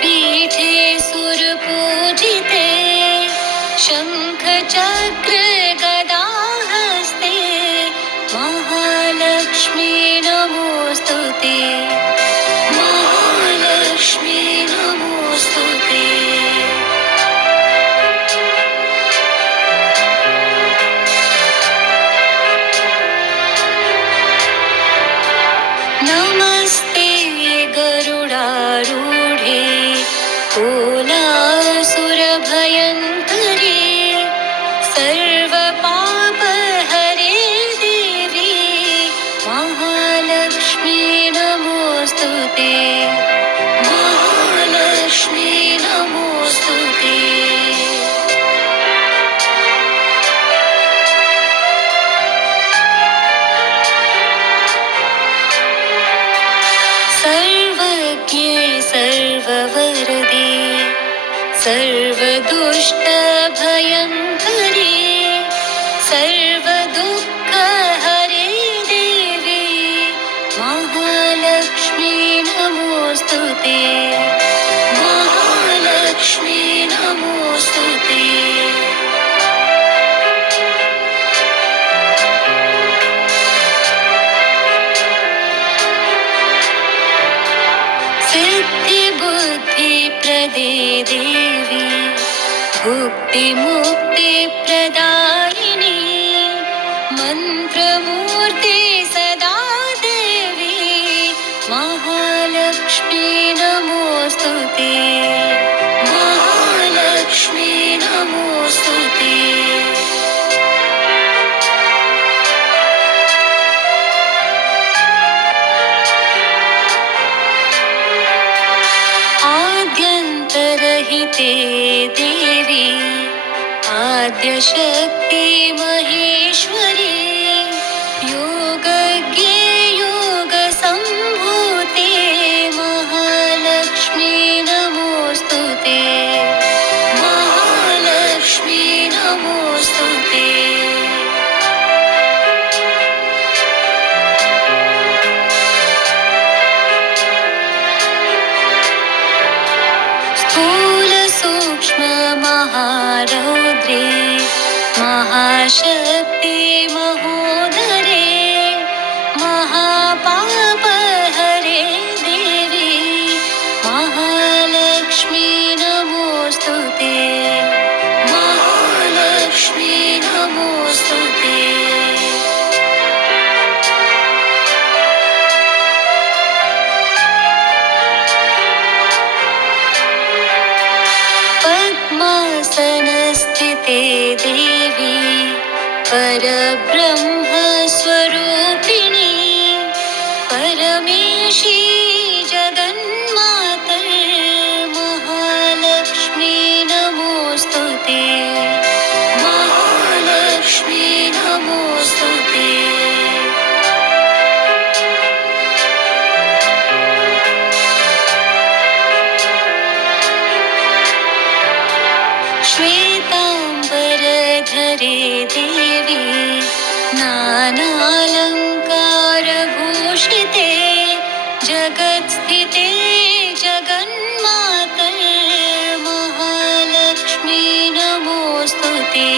पीठे सुरपूजिते शङ्खचक्र गदाहस्ते महालक्ष्मी नमोऽस्तुते महालक्ष्मी नमोऽस्तुते। नमस्ते गरुडारूढे कोलासुरभयङ्करे सर्वपापहरे देवी महालक्ष्मी नमोऽस्तुते महालक्ष्मी नमोऽस्तुते। सर्वज्ञे सर्ववरदे सर्वदुष्टभयङ्करे सर्वदुःखहरे देवी महालक्ष्मी नमोऽस्तुते महालक्ष्मी नमोऽस्तुते। सिद्धिबुद्धिप्रदे देवी भुक्तिमुक्तिप्रदायिनी मन्त्रमूर्ते सदा देवी महालक्ष्मी नमोऽस्तुते महालक्ष्मी नमोऽस्तुते। आद्यन्तरहिते देवी आद्यशक्ति महेश्वरी योगज्ञे योगसम्भूते महालक्ष्मी नमोऽस्तुते महालक्ष्मी नमोऽस्तुते। स्थूलसूक्ष्ममहारौद्रे महाशक्ति महोदरे महापापहरे देवी महालक्ष्मी नमोऽस्तुते महालक्ष्मी नमोऽस्तुते। पद्मासनस्थिते देवी परब्रह्मस्वरूपिणी परमेशी जगन्मातर् महालक्ष्मी नमोऽस्तुते महालक्ष्मी नमोऽस्तुते। श्वेताम्बरधरे देवी नानालङ्कारभूषिते जगत्स्थिते जगन्मातर् महालक्ष्मी नमोऽस्तुते